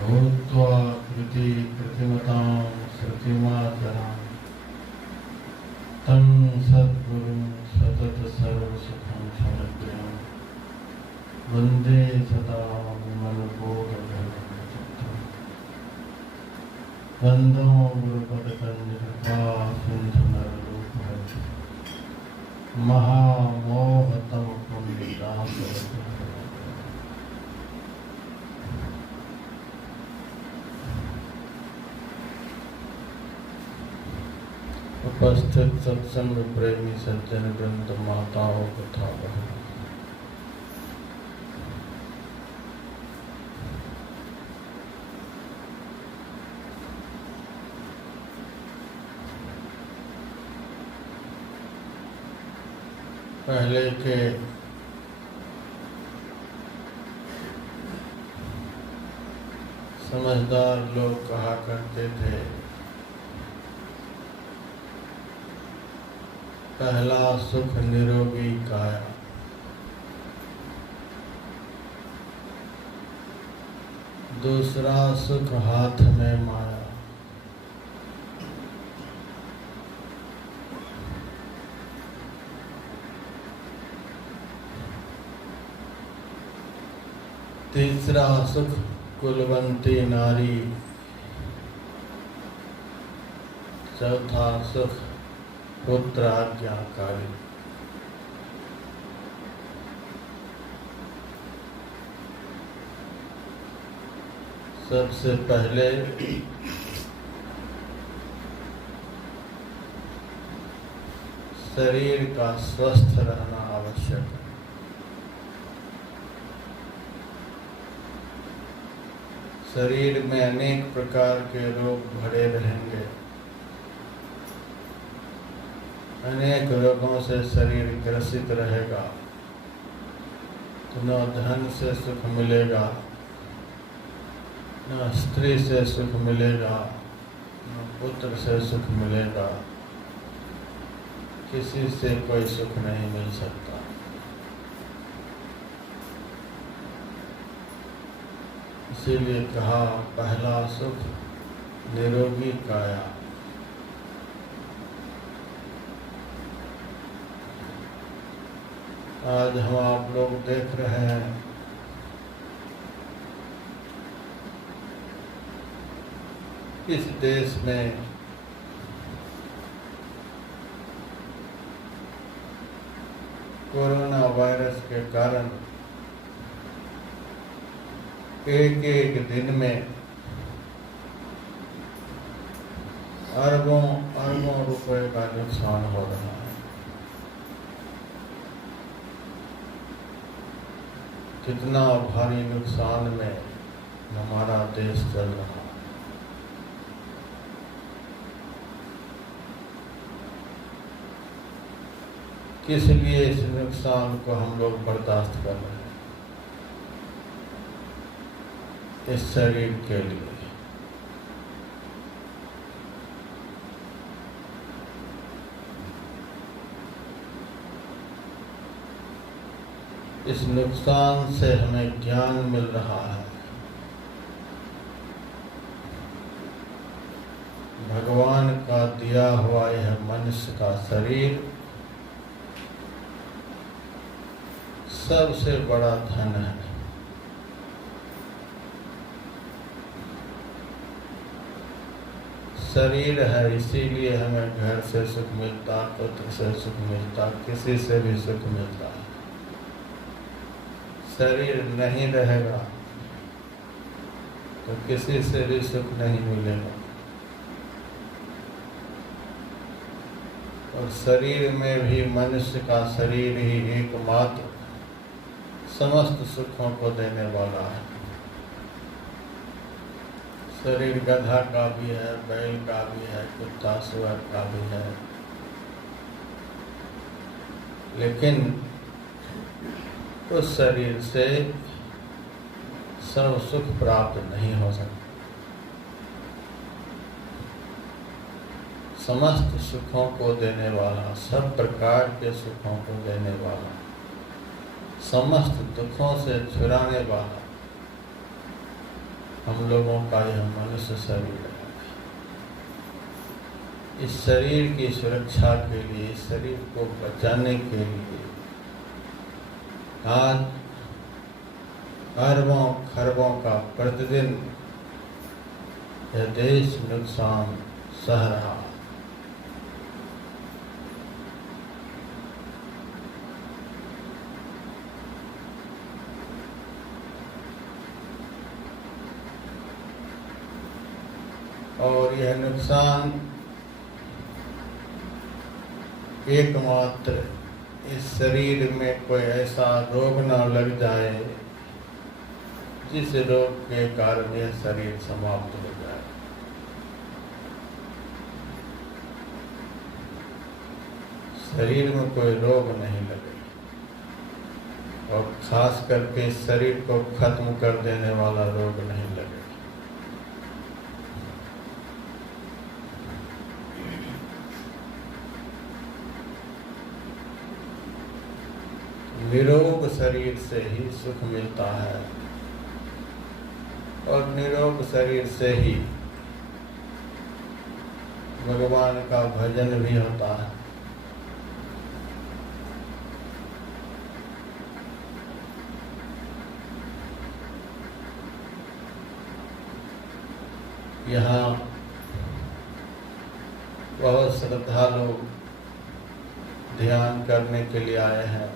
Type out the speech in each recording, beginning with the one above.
भूत्वा कृति कृतिमतां श्रुतिमातरां तं सद्गुरुं सततसर्वसुखं समग्रं वन्दे सदा विमलबोधगणचित्तम् वन्दो गुरुपदकञ्जकृपासिन्धुनररूपम् महामोहतमपुण्यदासवतः। उपस्थित सत्संग प्रेमी सज्जन वृंद, माताओं तथा बहनों, पहले के समझदार लोग कहा करते थे, पहला सुख निरोगी काया, दूसरा सुख हाथ में माया। तीसरा सुख कुलवंती नारी, चौथा सुख पुत्र आज्ञाकारी। सबसे पहले शरीर का स्वस्थ रहना आवश्यक है। शरीर में अनेक प्रकार के रोग भरे रहेंगे, अनेक रोगों से शरीर ग्रसित रहेगा, तो न धन से सुख मिलेगा, न स्त्री से सुख मिलेगा, न पुत्र से सुख मिलेगा, किसी से कोई सुख नहीं मिल सकता। इसीलिए कहा पहला सुख निरोगी काया। आज हम आप लोग देख रहे हैं इस देश में कोरोना वायरस के कारण एक एक दिन में अरबों अरबों रुपए का नुकसान हो रहा है। कितना भारी नुकसान में हमारा देश चल रहा है। किस लिए इस नुकसान को हम लोग बर्दाश्त कर रहे हैं? इस शरीर के लिए। इस नुकसान से हमें ज्ञान मिल रहा है। भगवान का दिया हुआ यह मनुष्य का शरीर सबसे बड़ा धन है। शरीर है, इसीलिए हमें घर से सुख मिलता, पुत्र से सुख मिलता, किसी से भी सुख मिलता है। शरीर नहीं रहेगा तो किसी से भी सुख नहीं मिलेगा। और शरीर में भी मनुष्य का शरीर ही एकमात्र समस्त सुखों को देने वाला है। शरीर गधा का भी है, बैल का भी है, कुत्ता सुअर का भी है, लेकिन उस शरीर से सब सुख प्राप्त नहीं हो सकता। समस्त सुखों को देने वाला, सब प्रकार के सुखों को देने वाला, समस्त दुखों से छुड़ाने वाला हम लोगों का यह मनुष्य शरीर है। इस शरीर की सुरक्षा के लिए, इस शरीर को बचाने के लिए आज अरबों खरबों का प्रतिदिन यह देश नुकसान सह रहा। और यह नुकसान एकमात्र इस शरीर में कोई ऐसा रोग न लग जाए जिस रोग के कारण यह शरीर समाप्त हो जाए। शरीर में कोई रोग नहीं लगे और खास करके शरीर को खत्म कर देने वाला रोग नहीं लगे। निरोग शरीर से ही सुख मिलता है और निरोग शरीर से ही भगवान का भजन भी होता है। यहाँ बहुत श्रद्धालु ध्यान करने के लिए आए हैं,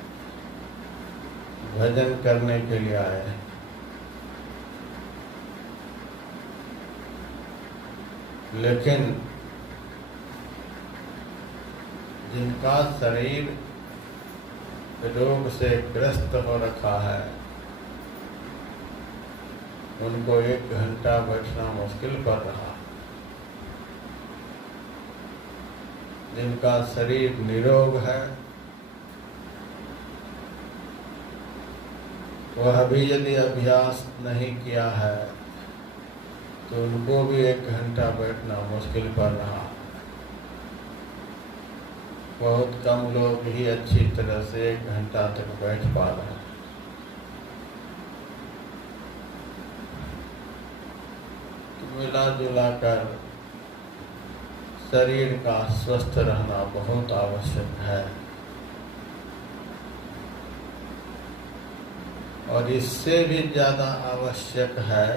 भजन करने के लिए आए हैं। लेकिन जिनका शरीर रोग से ग्रस्त हो रखा है उनको 1 घंटा बैठना मुश्किल पड़ रहा। जिनका शरीर निरोग है वह भी यदि अभ्यास नहीं किया है तो उनको भी 1 घंटा बैठना मुश्किल पड़ रहा। बहुत कम लोग ही अच्छी तरह से 1 घंटा तक बैठ पा रहे हैं। तो मिला जुला कर शरीर का स्वस्थ रहना बहुत आवश्यक है और इससे भी ज्यादा आवश्यक है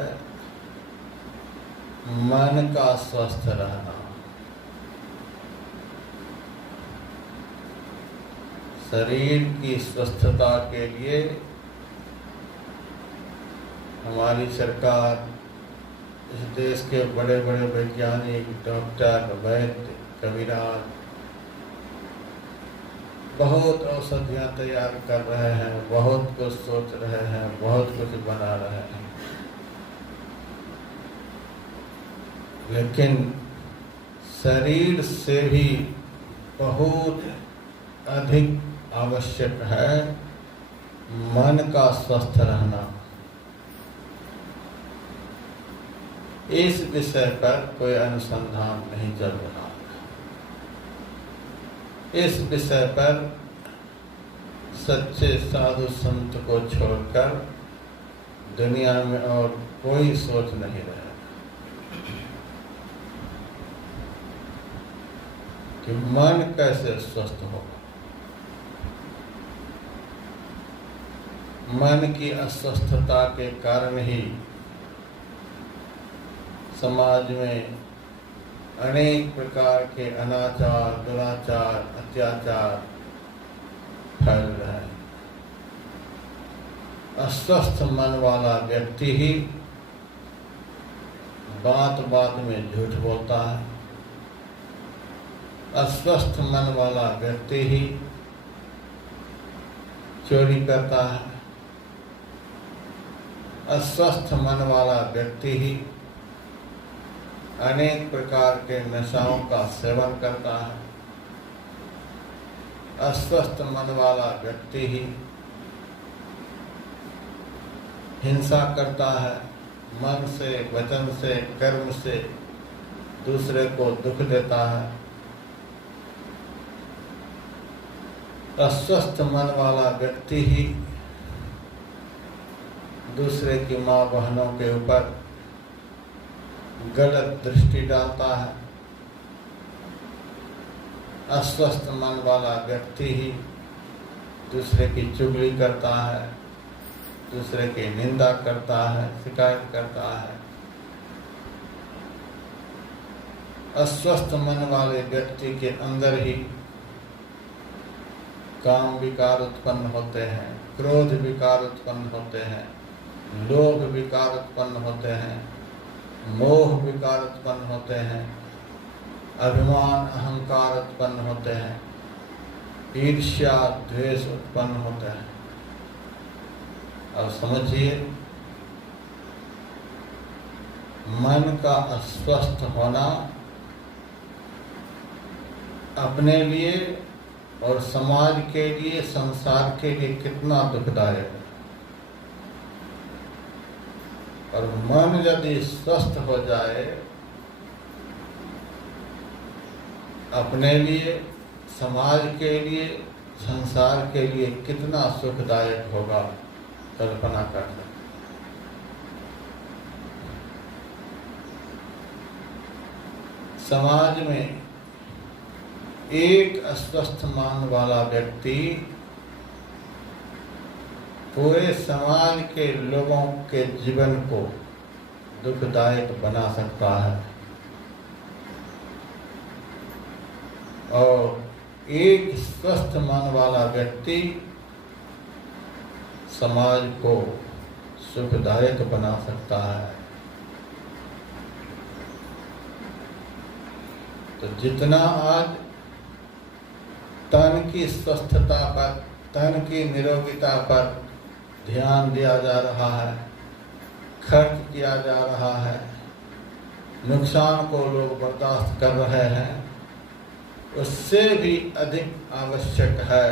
मन का स्वस्थ रहना। शरीर की स्वस्थता के लिए हमारी सरकार, इस देश के बड़े बड़े वैज्ञानिक, डॉक्टर, वैद्य, कबीराज बहुत औषधियाँ तैयार कर रहे हैं, बहुत कुछ सोच रहे हैं, बहुत कुछ बना रहे हैं। लेकिन शरीर से भी बहुत अधिक आवश्यक है मन का स्वस्थ रहना। इस विषय पर कोई अनुसंधान नहीं चल रहा। इस विषय पर सच्चे साधु संत को छोड़कर दुनिया में और कोई सोच नहीं रहा कि मन कैसे स्वस्थ होगा। मन की अस्वस्थता के कारण ही समाज में अनेक प्रकार के अनाचार, दुराचार, अत्याचार फैल रहे हैं। अस्वस्थ मन वाला व्यक्ति ही बात बात में झूठ बोलता है। अस्वस्थ मन वाला व्यक्ति ही चोरी करता है। अस्वस्थ मन वाला व्यक्ति ही अनेक प्रकार के नशाओं का सेवन करता है। अस्वस्थ मन वाला व्यक्ति ही हिंसा करता है। मन से, वचन से, कर्म से दूसरे को दुख देता है। अस्वस्थ मन वाला व्यक्ति ही दूसरे की माँ बहनों के ऊपर गलत दृष्टि डालता है। अस्वस्थ मन वाला व्यक्ति ही दूसरे की चुगली करता है, दूसरे की निंदा करता है, शिकायत करता है। अस्वस्थ मन वाले व्यक्ति के अंदर ही काम विकार उत्पन्न होते हैं, क्रोध विकार उत्पन्न होते हैं, लोभ विकार उत्पन्न होते हैं, मोह विकार उत्पन्न होते हैं, अभिमान अहंकार उत्पन्न होते हैं, ईर्ष्या द्वेष उत्पन्न होते हैं। अब समझिए, मन का अस्वस्थ होना अपने लिए और समाज के लिए, संसार के लिए कितना दुखदायक है। और मन यदि स्वस्थ हो जाए, अपने लिए, समाज के लिए, संसार के लिए कितना सुखदायक होगा, कल्पना कर सकते। समाज में एक अस्वस्थ मन वाला व्यक्ति पूरे समाज के लोगों के जीवन को दुखदायक बना सकता है, और एक स्वस्थ मन वाला व्यक्ति समाज को सुखदायक बना सकता है। तो जितना आज तन की स्वस्थता पर, तन की निरोगिता पर ध्यान दिया जा रहा है, खर्च किया जा रहा है, नुकसान को लोग बर्दाश्त कर रहे हैं, उससे भी अधिक आवश्यक है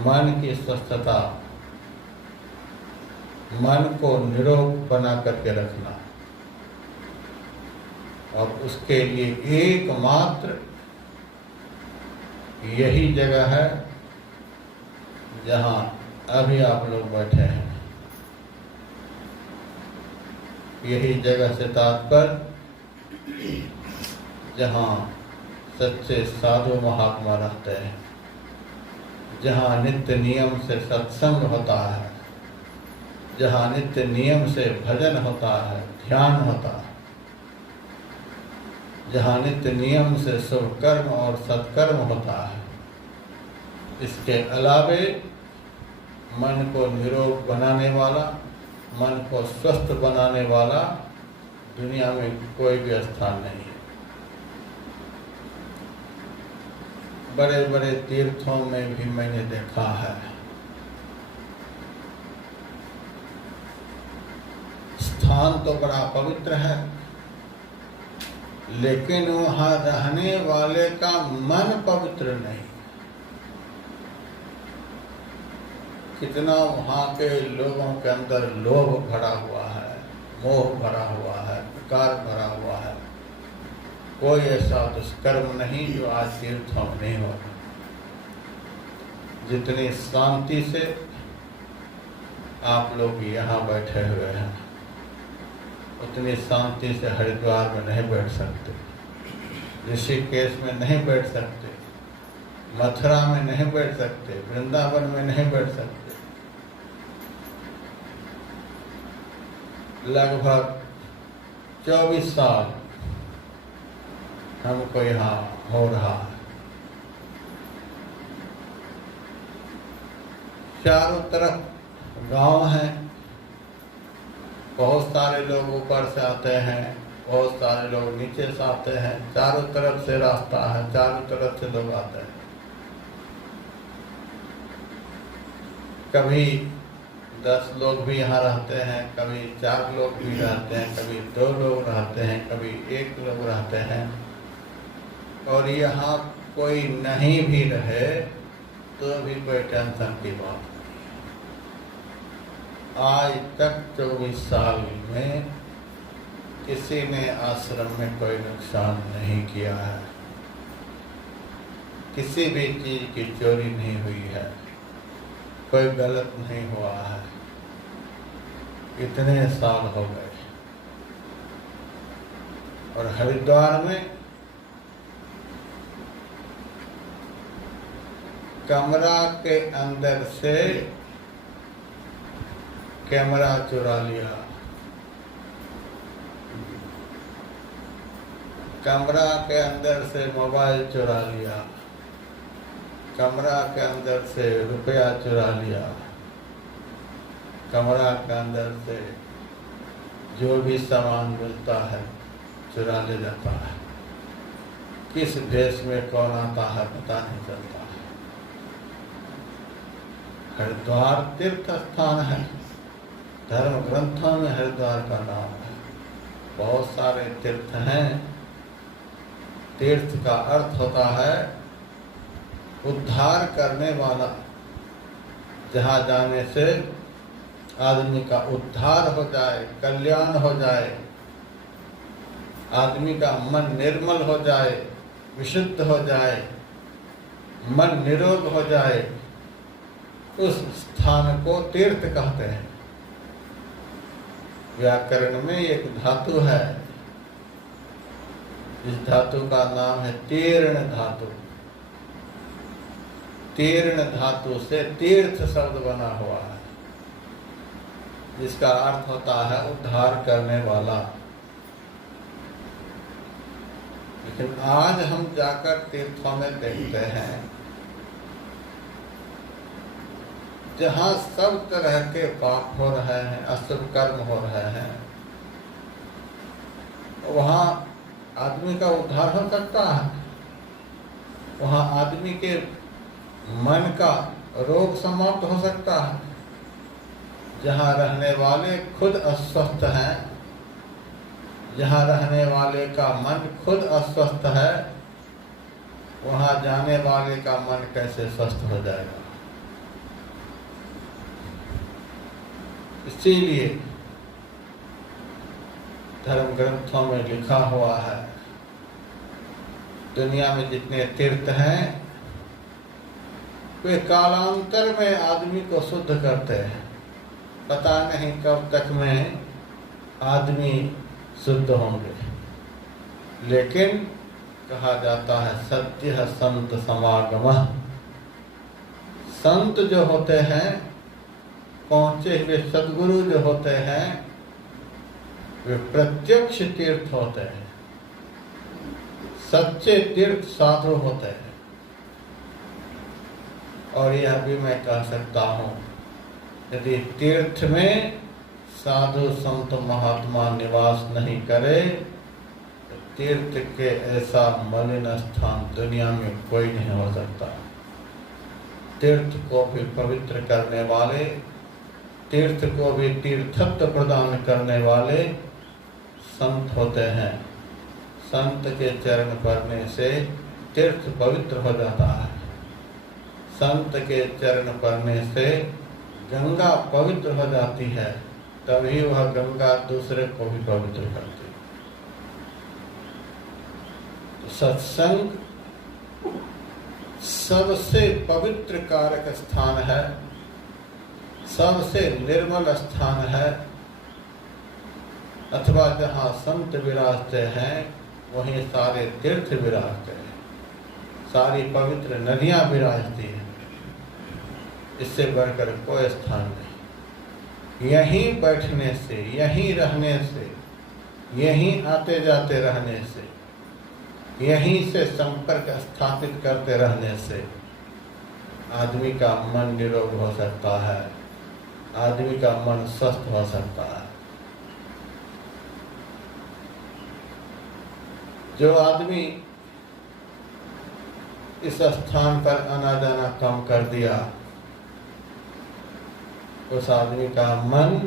मन की स्वस्थता, मन को निरोग बना करके रखना। और उसके लिए एकमात्र यही जगह है जहाँ अभी आप लोग बैठे हैं। यही जगह से तात्पर्य जहाँ सच्चे साधु महात्मा रहते हैं, जहाँ नित्य नियम से सत्संग होता है, जहाँ नित्य नियम से भजन होता है, ध्यान होता है, जहाँ नित्य नियम से शुभ कर्म और सत्कर्म होता है। इसके अलावे मन को निरोग बनाने वाला, मन को स्वस्थ बनाने वाला दुनिया में कोई भी स्थान नहीं है। बड़े बड़े तीर्थों में भी मैंने देखा है, स्थान तो बड़ा पवित्र है, लेकिन वहाँ रहने वाले का मन पवित्र नहीं। कितना वहाँ के लोगों के अंदर लोभ भरा हुआ है, मोह भरा हुआ है, विकार भरा हुआ है। कोई ऐसा दुष्कर्म नहीं जो आज तीर्थों में नहीं हो रहा। जितनी शांति से आप लोग यहाँ बैठे हुए हैं, उतनी शांति से हरिद्वार में नहीं बैठ सकते, ऋषिकेश में नहीं बैठ सकते, मथुरा में नहीं बैठ सकते, वृंदावन में नहीं बैठ सकते। लगभग 24 साल हमको यहाँ हो रहा है। चारों तरफ गांव हैं, बहुत सारे लोग ऊपर से आते हैं, बहुत सारे लोग नीचे से आते हैं, चारों तरफ से रास्ता है, चारों तरफ से लोग आते हैं। कभी 10 लोग भी यहाँ रहते हैं, कभी 4 लोग भी रहते हैं, कभी 2 लोग रहते हैं, कभी 1 लोग रहते हैं। और यहाँ कोई नहीं भी रहे तो भी कोई टेंशन की बात नहीं। आज तक 24 साल में किसी ने आश्रम में कोई नुकसान नहीं किया है, किसी भी चीज की चोरी नहीं हुई है, कोई गलत नहीं हुआ है। इतने साल हो गए, और हरिद्वार में कमरा के अंदर से कैमरा चुरा लिया, कमरा के अंदर से मोबाइल चुरा लिया, कमरा के अंदर से रुपया चुरा लिया, कमरा के अंदर से जो भी सामान मिलता है चुरा ले जाता है। किस देश में कौन आता है पता नहीं चलता है। हरिद्वार तीर्थ स्थान है, धर्म ग्रंथों में हरिद्वार का नाम है। बहुत सारे तीर्थ हैं। तीर्थ का अर्थ होता है उद्धार करने वाला, जहाँ जाने से आदमी का उद्धार हो जाए, कल्याण हो जाए, आदमी का मन निर्मल हो जाए, विशुद्ध हो जाए, मन निरोग हो जाए, उस स्थान को तीर्थ कहते हैं। व्याकरण में एक धातु है, इस धातु का नाम है तीर्ण धातु। तीर्ण धातु से तीर्थ शब्द बना हुआ है, जिसका अर्थ होता है उद्धार करने वाला। लेकिन आज हम जाकर तीर्थों में देखते हैं जहाँ सब तरह के पाप हो रहे हैं, अशुभ कर्म हो रहे हैं, वहाँ आदमी का उद्धार हो सकता है। वहाँ आदमी के मन का रोग समाप्त हो सकता है। जहाँ रहने वाले खुद अस्वस्थ हैं, जहाँ रहने वाले का मन खुद अस्वस्थ है, वहाँ जाने वाले का मन कैसे स्वस्थ हो जाएगा। इसीलिए धर्म ग्रंथों में लिखा हुआ है, दुनिया में जितने तीर्थ हैं वे कालांतर में आदमी को शुद्ध करते हैं। पता नहीं कब तक में आदमी शुद्ध होंगे, लेकिन कहा जाता है सत्य है संत समागमः। संत जो होते हैं, पहुंचे हुए सद्गुरु जो होते हैं, वे प्रत्यक्ष तीर्थ होते हैं, सच्चे तीर्थ साधु होते हैं। और यह भी मैं कह सकता हूँ, यदि तीर्थ में साधु संत महात्मा निवास नहीं करे तो तीर्थ के ऐसा मलिन स्थान दुनिया में कोई नहीं हो सकता। तीर्थ को भी पवित्र करने वाले, तीर्थ को भी तीर्थत्व प्रदान करने वाले संत होते हैं। संत के चरण पड़ने से तीर्थ पवित्र हो जाता है। संत के चरण पड़ने से गंगा पवित्र हो जाती है, तभी वह गंगा दूसरे को भी पवित्र करती है। तो सत्संग सबसे पवित्र कारक स्थान है, सबसे निर्मल स्थान है, अथवा जहाँ संत विराजते हैं वहीं सारे तीर्थ विराजते हैं, सारी पवित्र नदियाँ विराजती हैं। इससे बढ़कर कोई स्थान नहीं। यहीं बैठने से, यहीं रहने से, यहीं आते जाते रहने से, यहीं से संपर्क स्थापित करते रहने से आदमी का मन निरोग हो सकता है, आदमी का मन स्वस्थ हो सकता है। जो आदमी इस स्थान पर आना जाना कम कर दिया, उस आदमी का मन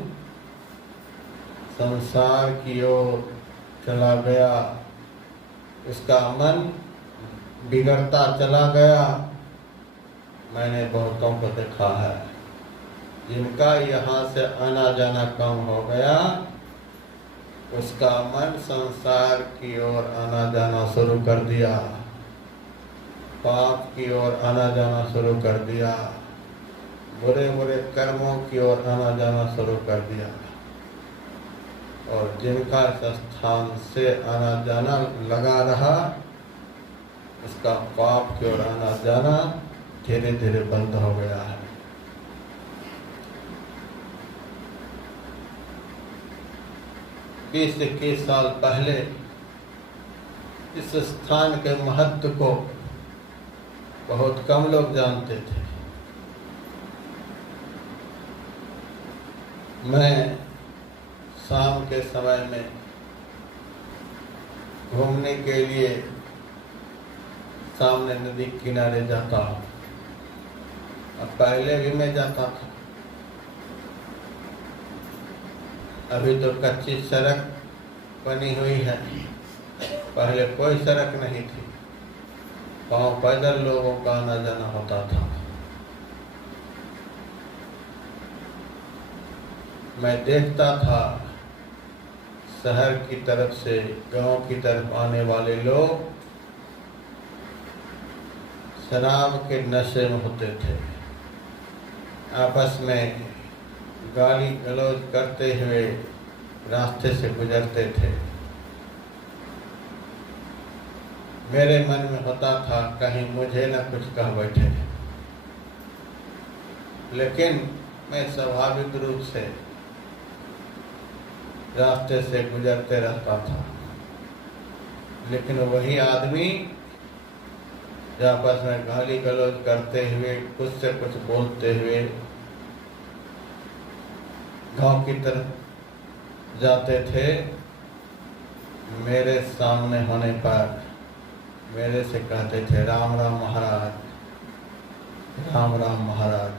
संसार की ओर चला गया, उसका मन बिगड़ता चला गया। मैंने बहुतों को देखा है, जिनका यहाँ से आना जाना कम हो गया, उसका मन संसार की ओर आना जाना शुरू कर दिया, पाप की ओर आना जाना शुरू कर दिया, बुरे बुरे कर्मों की ओर आना जाना शुरू कर दिया। और जिनका इस स्थान से आना जाना लगा रहा, उसका पाप की ओर आना जाना धीरे धीरे बंद हो गया है। 20-21 साल पहले इस स्थान के महत्व को बहुत कम लोग जानते थे। मैं शाम के समय में घूमने के लिए सामने नदी किनारे जाता हूँ। अब पहले भी मैं जाता था। अभी तो कच्ची सड़क बनी हुई है, पहले कोई सड़क नहीं थी। पाँव पैदल लोगों का आना जाना होता था। मैं देखता था शहर की तरफ से गांव की तरफ आने वाले लोग शराब के नशे में होते थे, आपस में गाली गलौज करते हुए रास्ते से गुजरते थे। मेरे मन में होता था कहीं मुझे न कुछ कह बैठे, लेकिन मैं स्वाभाविक रूप से रास्ते से गुजरते रहता था। लेकिन वही आदमी आपस में गाली गलौज करते हुए, कुछ से कुछ बोलते हुए गांव की तरफ जाते थे। मेरे सामने होने पर मेरे से कहते थे, राम राम महाराज, राम राम महाराज।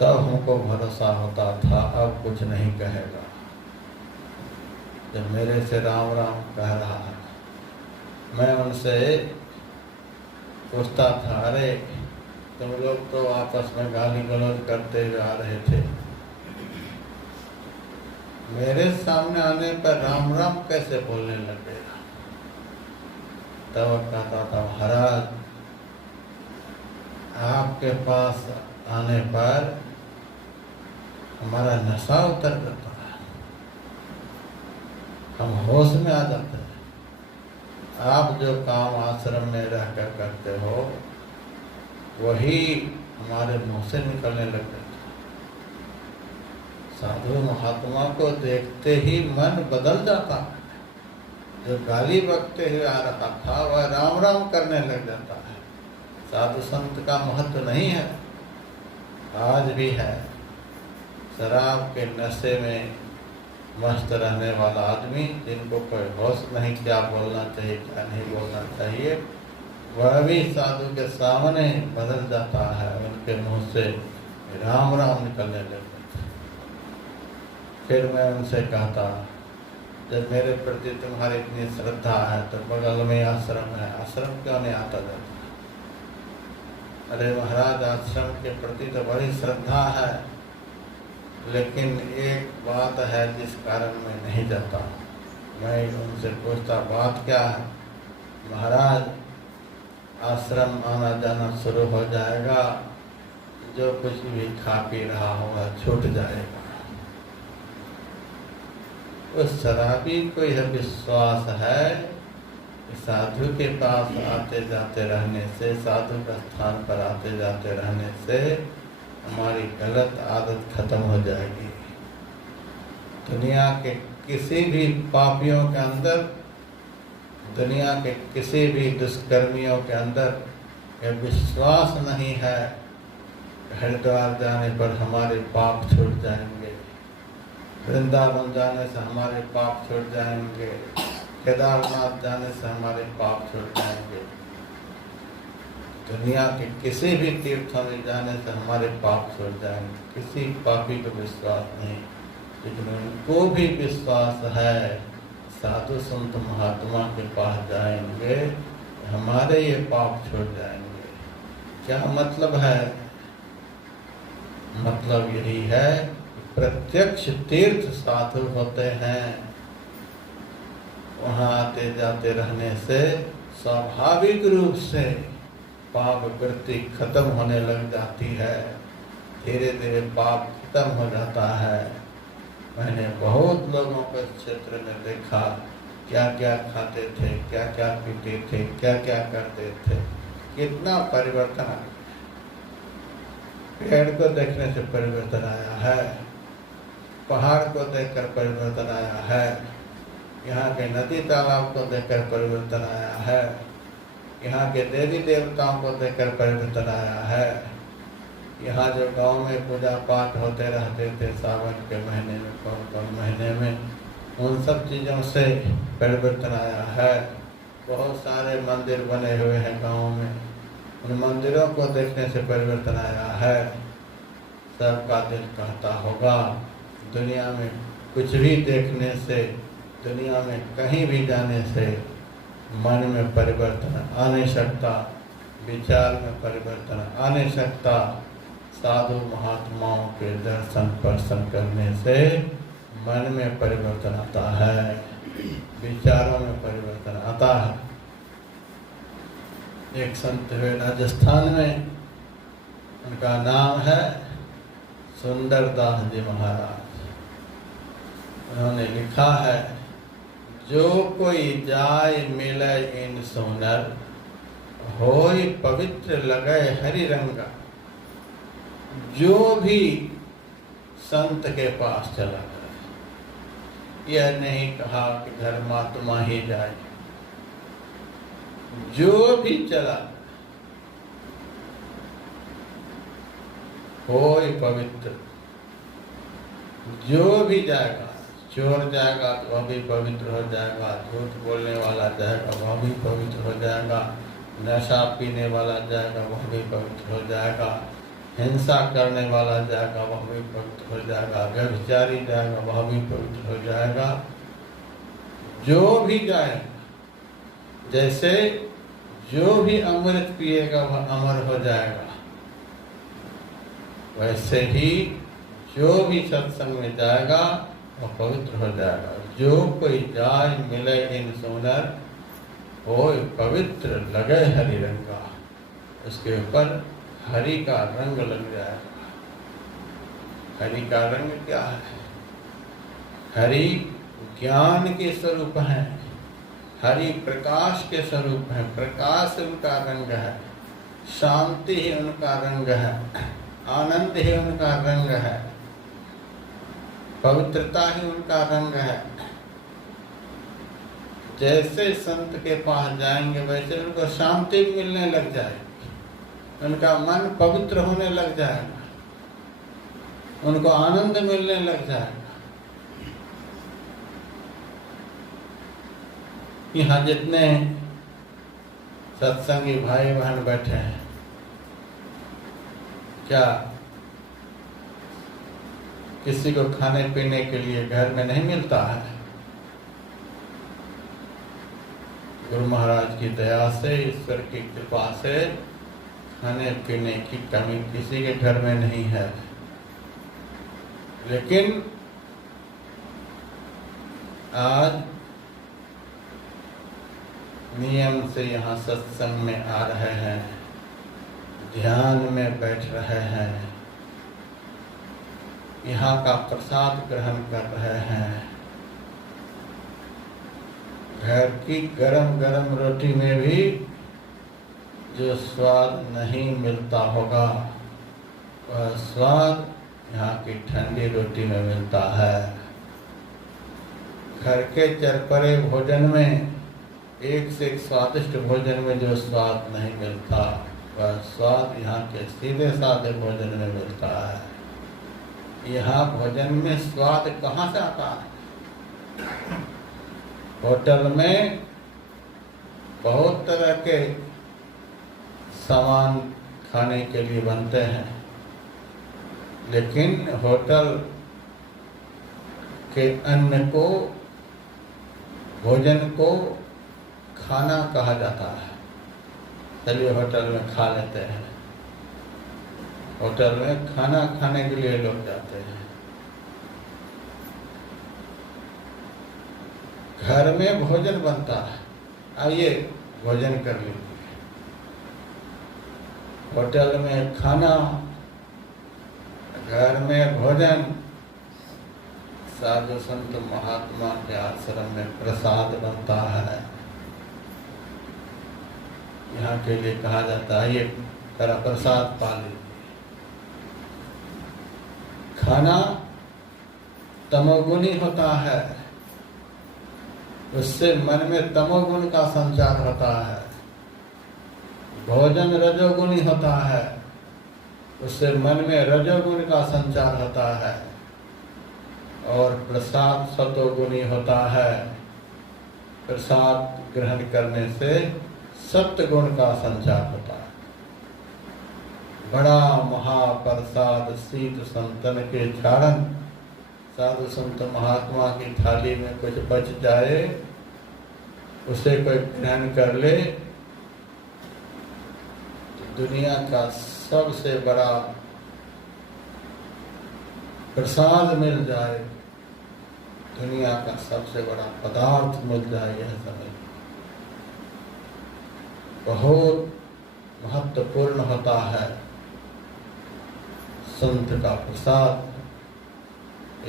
तब हमको भरोसा होता था अब कुछ नहीं कहेगा। जब मेरे से राम राम कह रहा है, मैं उनसे पूछता था, अरे तुम लोग तो आपस में गाली गलौज करते हुए आ रहे थे, मेरे सामने आने पर राम राम कैसे बोलने लगे? तब कहता था, महाराज आपके पास आने पर हमारा नशा उतर जाता है, हम होश में आ जाते हैं। आप जो काम आश्रम में रहकर करते हो वही हमारे मुंह से निकलने लग जाता है। साधु महात्मा को देखते ही मन बदल जाता है। जो गाली बकते हुए आ रहा था वह राम राम करने लग जाता है। साधु संत का महत्व नहीं है, आज भी है। शराब के नशे में मस्त रहने वाला आदमी, जिनको कोई होश नहीं क्या बोलना चाहिए क्या नहीं बोलना चाहिए, वह भी साधु के सामने बदल जाता है। उनके मुंह से राम राम निकलने लगते। फिर मैं उनसे कहता, जब मेरे प्रति तुम्हारी इतनी श्रद्धा है तो बगल में आश्रम है, आश्रम क्यों नहीं आता जाता? अरे महाराज, आश्रम के प्रति तो बड़ी श्रद्धा है, लेकिन एक बात है जिस कारण मैं नहीं जाता। मैं उनसे पूछता, बात क्या है? महाराज, आश्रम आना जाना शुरू हो जाएगा, जो कुछ भी खा पी रहा होगा छूट जाएगा। उस शराबी को यह विश्वास है कि साधु के पास आते जाते रहने से, साधु के स्थान पर आते जाते रहने से हमारी गलत आदत खत्म हो जाएगी। दुनिया के किसी भी पापियों के अंदर, दुनिया के किसी भी दुष्कर्मियों के अंदर यह विश्वास नहीं है हरिद्वार जाने पर हमारे पाप छूट जाएंगे, वृंदावन जाने से हमारे पाप छूट जाएंगे, केदारनाथ जाने से हमारे पाप छूट जाएंगे। दुनिया के किसी भी तीर्थों में जाने से हमारे पाप छूट जाएंगे। किसी पापी को विश्वास नहीं, लेकिन उनको भी विश्वास है साधु संत महात्मा के पास जाएंगे हमारे ये पाप छूट जाएंगे। क्या मतलब है? मतलब यही है, प्रत्यक्ष तीर्थ साधु होते हैं, वहाँ आते जाते रहने से स्वाभाविक रूप से पाप वृत्ति खत्म होने लग जाती है। धीरे धीरे पाप खत्म हो जाता है। मैंने बहुत लोगों को इस क्षेत्र में देखा, क्या क्या खाते थे, क्या क्या पीते थे, क्या क्या करते थे, कितना परिवर्तन आ गया। पेड़ को देखने से परिवर्तन आया है, पहाड़ को देखकर परिवर्तन आया है, यहाँ के नदी तालाब को देखकर परिवर्तन आया है, यहाँ के देवी देवताओं को देखकर परिवर्तन आया है। यहाँ जो गांव में पूजा पाठ होते रहते थे सावन के महीने में, कौन महीने में, उन सब चीज़ों से परिवर्तन आया है। बहुत सारे मंदिर बने हुए हैं गांव में, उन मंदिरों को देखने से परिवर्तन आया है। सबका दिल कहता होगा दुनिया में कुछ भी देखने से, दुनिया में कहीं भी जाने से मन में परिवर्तन आ नहीं सकता, विचार में परिवर्तन आ नहीं सकता। साधु महात्माओं के दर्शन स्पर्शन करने से मन में परिवर्तन आता है, विचारों में परिवर्तन आता है। एक संत हुए राजस्थान में, उनका नाम है सुंदरदास जी महाराज। उन्होंने लिखा है, जो कोई जाय मिले इन सुनर, होय पवित्र लगे हरि रंगा। जो भी संत के पास चला गया, यह नहीं कहा कि धर्मात्मा ही जाए, जो भी चला होय पवित्र। जो भी जाएगा, चोर जाएगा तो वह भी पवित्र हो जाएगा, झूठ बोलने वाला जाएगा वह भी पवित्र हो जाएगा, नशा पीने वाला जाएगा वह भी पवित्र हो जाएगा, हिंसा करने वाला जाएगा वह भी पवित्र हो जाएगा, व्यभिचारी जाएगा वह भी पवित्र हो जाएगा। जो भी जाएगा, जैसे जो भी अमृत पिएगा वह अमर हो जाएगा, वैसे ही जो भी सत्संग में जाएगा वह पवित्र हो जाएगा। जो कोई जाय मिले इन सुनर, होय पवित्र लगे हरि रंगा। उसके ऊपर हरि का रंग लग जाएगा। हरि का रंग क्या है? हरि ज्ञान के स्वरूप है, हरि प्रकाश के स्वरूप है, प्रकाश उनका रंग है, शांति ही उनका रंग है, आनंद ही उनका रंग है, पवित्रता ही उनका रंग है। जैसे संत के पास जाएंगे वैसे उनको शांति मिलने लग जाएगी, उनका मन पवित्र होने लग जाएगा, उनको आनंद मिलने लग जाएगा। यहाँ जितने सत्संगी भाई बहन बैठे हैं, क्या किसी को खाने पीने के लिए घर में नहीं मिलता है? गुरु महाराज की दया से, ईश्वर की कृपा से खाने पीने की कमी किसी के घर में नहीं है। लेकिन आज नियम से यहाँ सत्संग में आ रहे हैं, ध्यान में बैठ रहे हैं, यहाँ का प्रसाद ग्रहण कर रहे हैं। घर की गरम गरम रोटी में भी जो स्वाद नहीं मिलता होगा, वह स्वाद यहाँ की ठंडी रोटी में मिलता है। घर के चरपरे भोजन में, एक से एक स्वादिष्ट भोजन में जो स्वाद नहीं मिलता, वह स्वाद यहाँ के सीधे साधे भोजन में मिलता है। यहाँ भोजन में स्वाद कहाँ से आता है? होटल में बहुत तरह के सामान खाने के लिए बनते हैं, लेकिन होटल के अन्न को, भोजन को खाना कहा जाता है। चलिए होटल में खा लेते हैं। होटल में खाना खाने के लिए लोग जाते हैं। घर में भोजन बनता है, आइए भोजन कर लीजिए। होटल में खाना, घर में भोजन, साधु संत महात्मा के आश्रम में प्रसाद बनता है। यहाँ के लिए कहा जाता है ये तेरा प्रसाद पा लीजिए। खाना तमोगुणी होता है, उससे मन में तमोगुण का संचार होता है। भोजन रजोगुणी होता है, उससे मन में रजोगुण का संचार होता है। और प्रसाद सतोगुणी होता है, प्रसाद ग्रहण करने से सत्वगुण का संचार होता है। बड़ा महाप्रसाद शीत संतन के चारण। साधु संत महात्मा की थाली में कुछ बच जाए, उसे कोई ग्रहण कर ले तो दुनिया का सबसे बड़ा प्रसाद मिल जाए, दुनिया का सबसे बड़ा पदार्थ मिल जाए, यह समझ बहुत महत्वपूर्ण होता है संत का प्रसाद।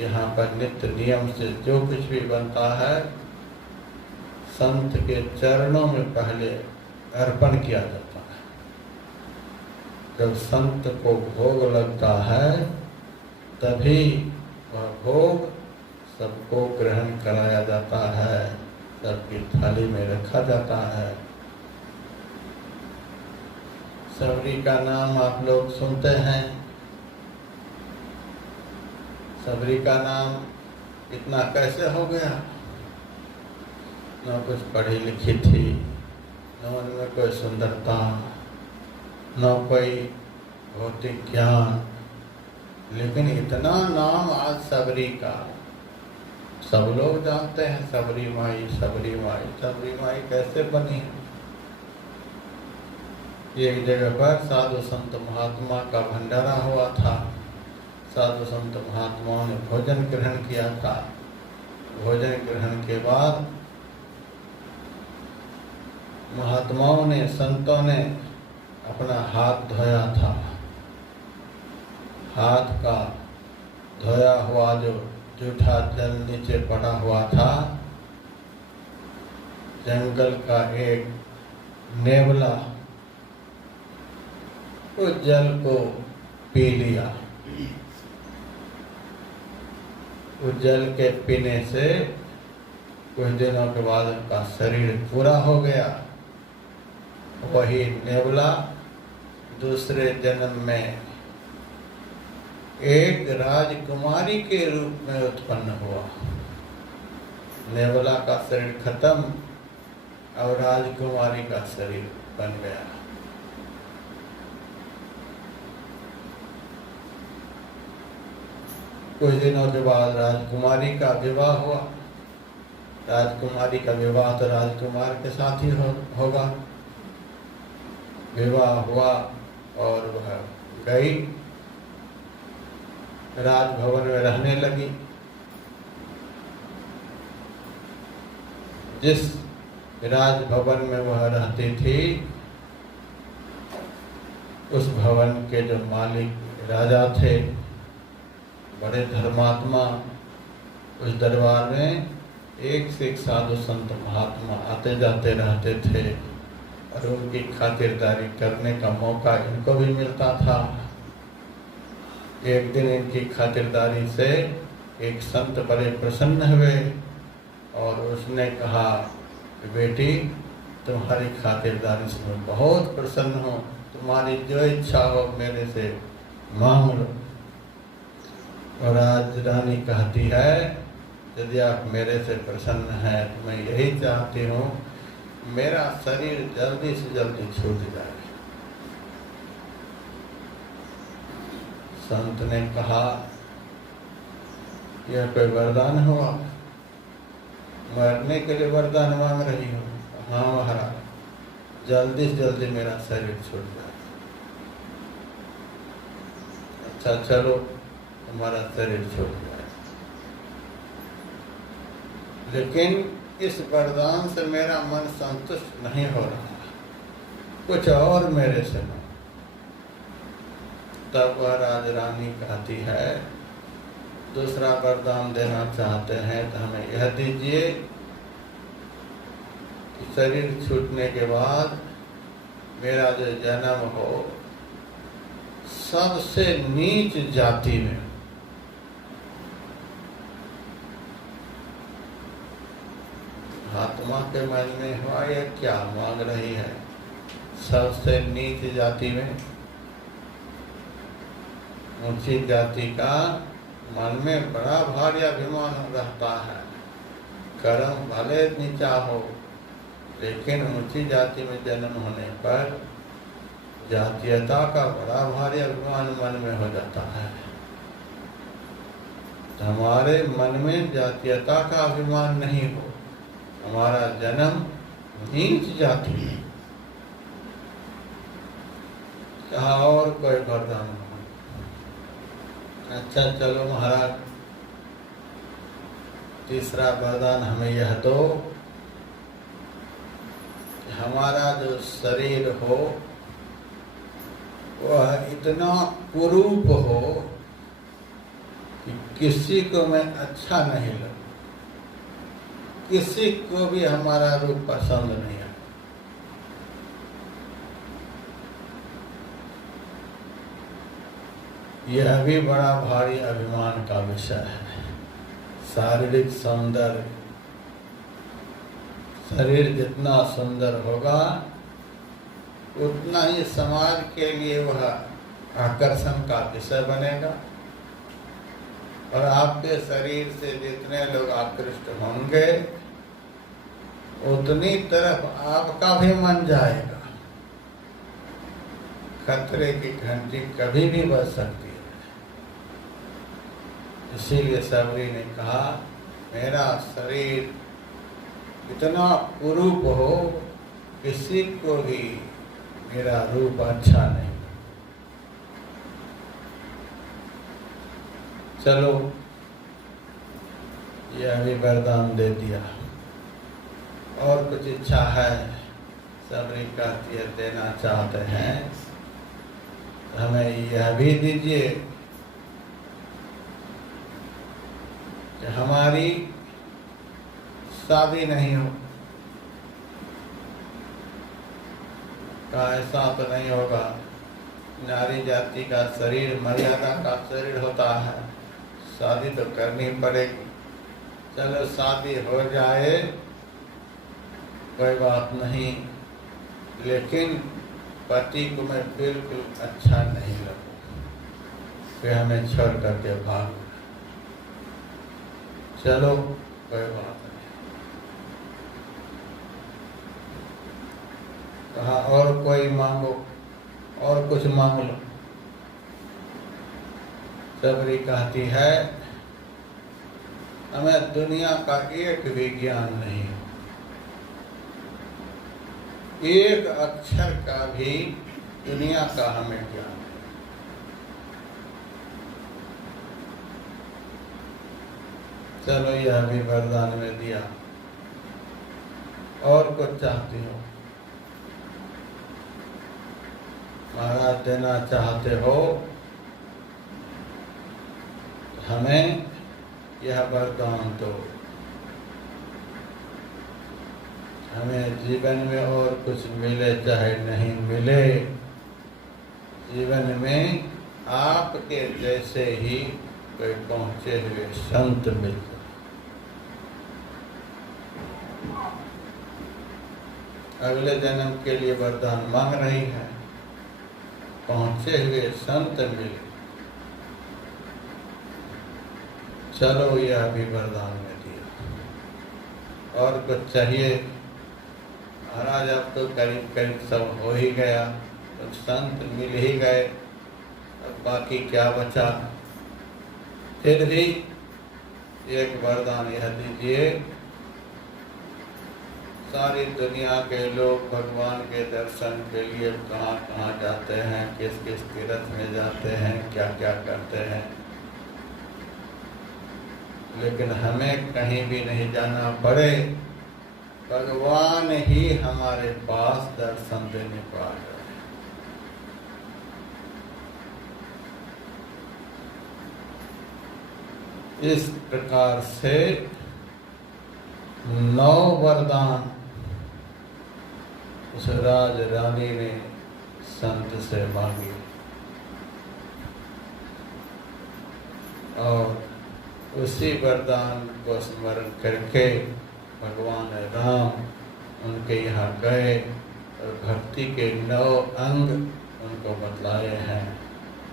यहाँ पर नित्य नियम से जो कुछ भी बनता है संत के चरणों में पहले अर्पण किया जाता है। जब संत को भोग लगता है तभी वह भोग सबको ग्रहण कराया जाता है, सबकी थाली में रखा जाता है। सबरी का नाम आप लोग सुनते हैं। सबरी का नाम इतना कैसे हो गया? न कुछ पढ़ी लिखी थी, न उनमें कोई सुंदरता, न कोई भौतिक ज्ञान, लेकिन इतना नाम आज सबरी का। सब लोग जानते हैं सबरी माई, सबरी माई। सबरी माई कैसे बनी? एक जगह पर साधु संत महात्मा का भंडारा हुआ था। साधु संत महात्माओं ने भोजन ग्रहण किया था। भोजन ग्रहण के बाद महात्माओं ने, संतों ने अपना हाथ धोया था। हाथ का धोया हुआ जो जूठा जल नीचे पड़ा हुआ था, जंगल का एक नेवला उस जल को पी लिया। उस जल के पीने से कुछ दिनों के बाद उनका शरीर पूरा हो गया। वही नेवला दूसरे जन्म में एक राजकुमारी के रूप में उत्पन्न हुआ। नेवला का शरीर खत्म और राजकुमारी का शरीर बन गया। कुछ दिनों के बाद राजकुमारी का विवाह हुआ। राजकुमारी का विवाह तो राजकुमार के साथ ही होगा। विवाह हुआ और वह गई, राजभवन में रहने लगी। जिस राजभवन में वह रहती थी, उस भवन के जो मालिक राजा थे, बड़े धर्मात्मा, उस दरबार में एक से एक साधु संत महात्मा आते जाते रहते थे और उनकी खातिरदारी करने का मौका इनको भी मिलता था। एक दिन इनकी खातिरदारी से एक संत बड़े प्रसन्न हुए और उसने कहा, बेटी तुम्हारी खातिरदारी से मैं बहुत प्रसन्न हूँ, तुम्हारी जो इच्छा हो मेरे से मांग लो। और आज रानी कहती है, यदि आप मेरे से प्रसन्न हैं तो मैं यही चाहती हूँ मेरा शरीर जल्दी से जल्दी छूट जाए। संत ने कहा, यह कोई वरदान हुआ? मरने के लिए वरदान मांग रही हो? हाँ महाराज, जल्दी से जल्दी मेरा शरीर छूट जाए। अच्छा चलो, हमारा शरीर छूट जाए, लेकिन इस वरदान से मेरा मन संतुष्ट नहीं हो रहा, कुछ और मेरे से हो। तब वह राजरानी कहती है, दूसरा वरदान देना चाहते हैं तो हमें यह दीजिए कि शरीर छूटने के बाद मेरा जो जन्म हो सबसे नीच जाति में। आत्मा के मन में हुआ या क्या मांग रही है? सबसे नीच जाति में। ऊंची जाति का मन में बड़ा भारी अभिमान रहता है। कर्म भले नीचा हो, लेकिन ऊंची जाति में जन्म होने पर जातीयता का बड़ा भारी अभिमान मन में हो जाता है। हमारे मन में जातीयता का अभिमान नहीं हो, हमारा जन्म नीच जाति में। कहा और कोई वरदान? अच्छा चलो महाराज, तीसरा वरदान हमें यह दो, हमारा जो शरीर हो वह इतना कुरूप हो कि किसी को मैं अच्छा नहीं लगूं, किसी को भी हमारा रूप पसंद नहीं है। यह भी बड़ा भारी अभिमान का विषय है। शारीरिक सौंदर्य, शरीर जितना सुंदर होगा उतना ही समाज के लिए वह आकर्षण का विषय बनेगा, और आपके शरीर से जितने लोग आकृष्ट होंगे उतनी तरफ आपका भी मन जाएगा। खतरे की घंटी कभी भी बज सकती है। इसीलिए सबरी ने कहा मेरा शरीर इतना कुरूप हो किसी को भी मेरा रूप अच्छा नहीं। चलो यह भी वरदान दे दिया। और कुछ इच्छा है? सबरी कहती है देना चाहते हैं तो हमें यह भी दीजिए कि हमारी शादी नहीं हो। का ऐसा तो नहीं होगा, नारी जाति का शरीर मर्यादा का शरीर होता है, शादी तो करनी पड़ेगी। चलो शादी हो जाए कोई बात नहीं, लेकिन पति को मैं बिल्कुल अच्छा नहीं लगूं, फिर हमें छोड़ करके भाग। चलो कोई बात नहीं। कहा और कोई मांगो, और कुछ मांग लो। सबरी कहती है हमें दुनिया का एक भी ज्ञान नहीं, एक अक्षर का भी दुनिया का हमें ज्ञान नहीं। चलो यह भी वरदान में दिया। और कुछ चाहती हो? महाराज देना चाहते हो हमें यह वरदान दो, हमें जीवन में और कुछ मिले चाहे नहीं मिले, जीवन में आपके जैसे ही कोई पहुंचे हुए संत मिल जाए। अगले जन्म के लिए वरदान मांग रही है, पहुंचे हुए संत मिले। चलो यह भी वरदान में दिया। और कुछ चाहिए? महाराज अब तो करीब करीब सब हो ही गया, तो संत मिल ही गए, अब बाकी क्या बचा? फिर भी एक वरदान यह दीजिए, सारी दुनिया के लोग भगवान के दर्शन के लिए कहाँ कहाँ जाते हैं, किस किस तीर्थ में जाते हैं, क्या क्या करते हैं, लेकिन हमें कहीं भी नहीं जाना पड़े, भगवान ही हमारे पास दर्शन देने को आ जाए। इस प्रकार से 9 वरदान उस राज रानी ने संत से मांगे और उसी वरदान को स्मरण करके भगवान राम उनके यहाँ गए और भक्ति के 9 अंग उनको बतलाए हैं।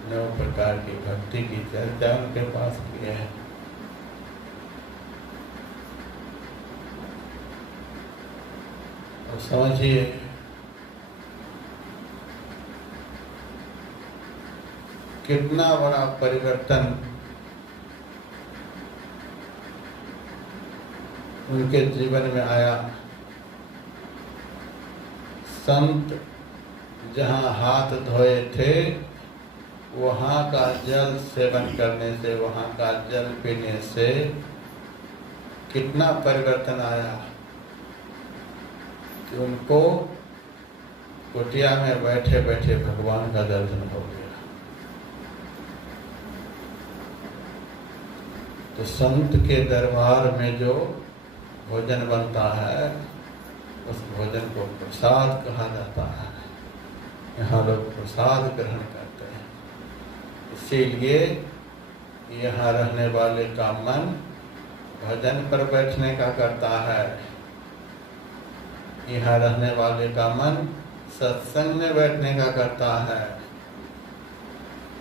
9 प्रकार की भक्ति की चर्चा उनके पास की है। और समझिए कितना बड़ा परिवर्तन उनके जीवन में आया। संत जहाँ हाथ धोए थे वहाँ का जल सेवन करने से, वहाँ का जल पीने से कितना परिवर्तन आया कि उनको कुटिया में बैठे बैठे भगवान का दर्शन हो गया। तो संत के दरबार में जो भोजन बनता है उस भोजन को प्रसाद कहा जाता है। यहाँ लोग प्रसाद ग्रहण करते हैं। इसीलिए यहाँ रहने वाले का मन भजन पर बैठने का करता है। यहाँ रहने वाले का मन सत्संग में बैठने का करता है।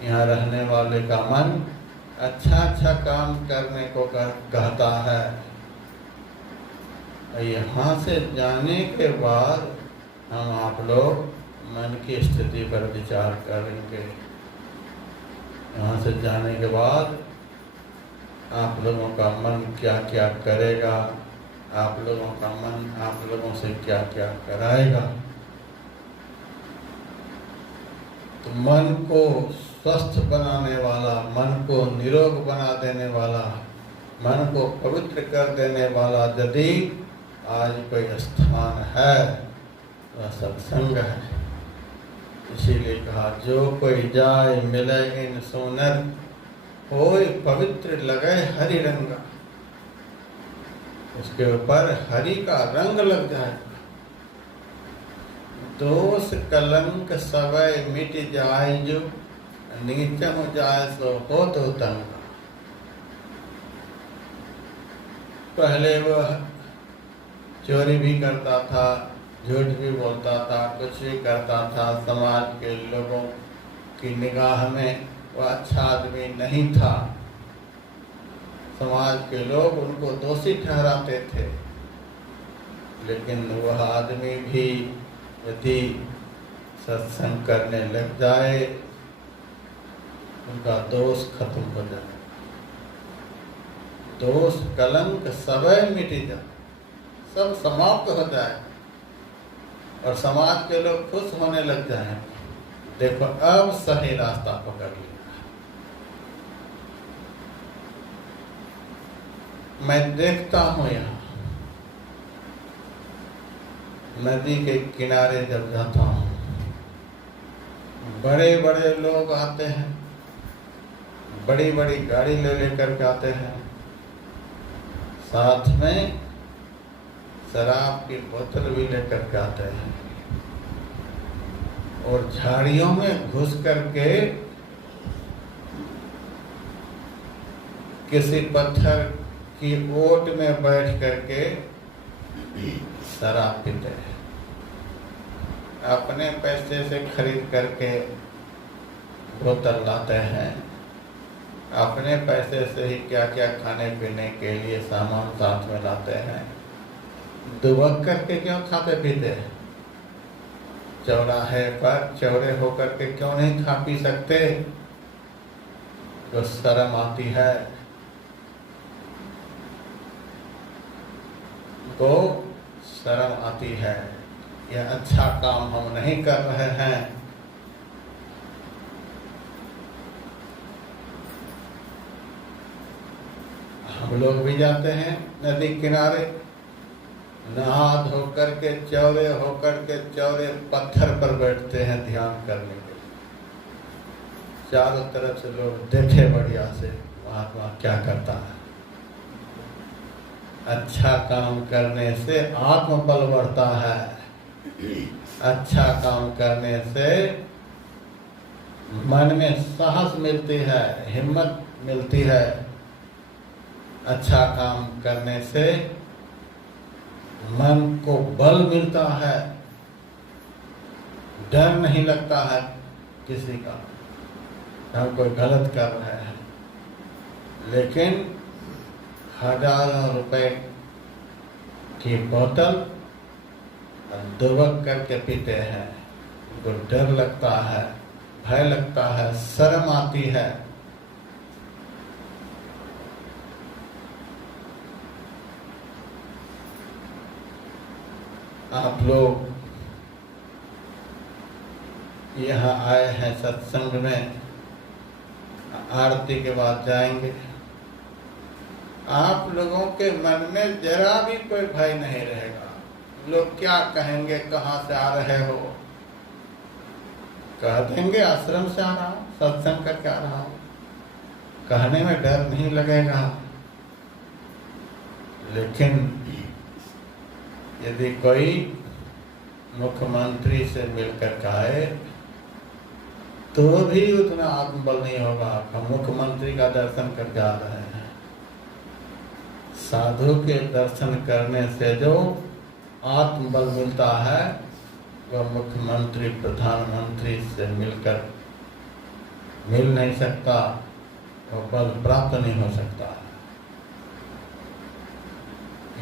यहाँ रहने वाले का मन अच्छा अच्छा काम करने को कहता है। यहाँ से जाने के बाद हम आप लोग मन की स्थिति पर विचार करेंगे। यहाँ से जाने के बाद आप लोगों का मन क्या क्या करेगा, आप लोगों का मन आप लोगों से क्या क्या कराएगा। तो मन को स्वस्थ बनाने वाला, मन को निरोग बना देने वाला, मन को पवित्र कर देने वाला यदि आज कोई स्थान है वह सत्संग है। इसीलिए कहा जो कोई जाए मिले इन सोनर, कोई पवित्र लगे हरि रंगा। उसके ऊपर हरि का रंग लग जाएगा। दोष कलंक सवय मिट जाए, जो नीचा हो जाए सो हो तो तंग। पहले वह चोरी भी करता था, झूठ भी बोलता था, कुछ भी करता था, समाज के लोगों की निगाह में वह अच्छा आदमी नहीं था। समाज के लोग उनको दोषी ठहराते थे। लेकिन वह आदमी भी यदि सत्संग करने लग जाए उनका दोष खत्म हो जाए। दोष कलंक सवय मिट जाए, सब समाप्त हो जाए और समाज के लोग खुश होने लग जाए। देखो अब सही रास्ता पकड़ लिया। मैं देखता हूँ यहाँ नदी के किनारे जब जाता हूँ, बड़े बड़े लोग आते हैं, बड़ी बड़ी गाड़ी ले लेकर के आते हैं, साथ में शराब की बोतल भी लेकर के आते हैं और झाड़ियों में घुस करके किसी पत्थर की ओट में बैठ करके शराब पीते हैं। अपने पैसे से खरीद करके बोतल लाते हैं, अपने पैसे से ही क्या क्या खाने पीने के लिए सामान साथ में लाते हैं। दुबक करके क्यों खाते पीते हैं? चौराहे पर चौड़े होकर के क्यों नहीं खा पी सकते? तो शर्म आती है। को शर्म आती है, यह अच्छा काम हम नहीं कर रहे हैं। हम लोग भी जाते हैं नदी किनारे, नहा धो करके चौड़े होकर के चौड़े पत्थर पर बैठते हैं ध्यान करने के लिए। चारों तरफ से लोग देखे बढ़िया से, आत्मा क्या करता है? अच्छा काम करने से आत्मबल बढ़ता है। अच्छा काम करने से मन में साहस मिलती है, हिम्मत मिलती है। अच्छा काम करने से मन को बल मिलता है, डर नहीं लगता है किसी का, हम कोई गलत कर रहे हैं। लेकिन हजारों रुपए की बोतल दुबक करके पीते हैं, उनको डर लगता है, भय लगता है, शर्म आती है। आप लोग यहाँ आए हैं सत्संग में, आरती के बाद जाएंगे। आप लोगों के मन में जरा भी कोई भय नहीं रहेगा। लोग क्या कहेंगे, कहाँ से आ रहे हो? कह देंगे आश्रम से आ रहा हूँ, सत्संग करके आ रहा हूँ। कहने में डर नहीं लगेगा। लेकिन यदि कोई मुख्यमंत्री से मिलकर आए तो भी उतना आत्मबल नहीं होगा। हम मुख्यमंत्री का दर्शन कर जा रहे हैं। साधु के दर्शन करने से जो आत्मबल मिलता है वह मुख्यमंत्री प्रधानमंत्री से मिलकर मिल नहीं सकता, वह बल प्राप्त नहीं हो सकता।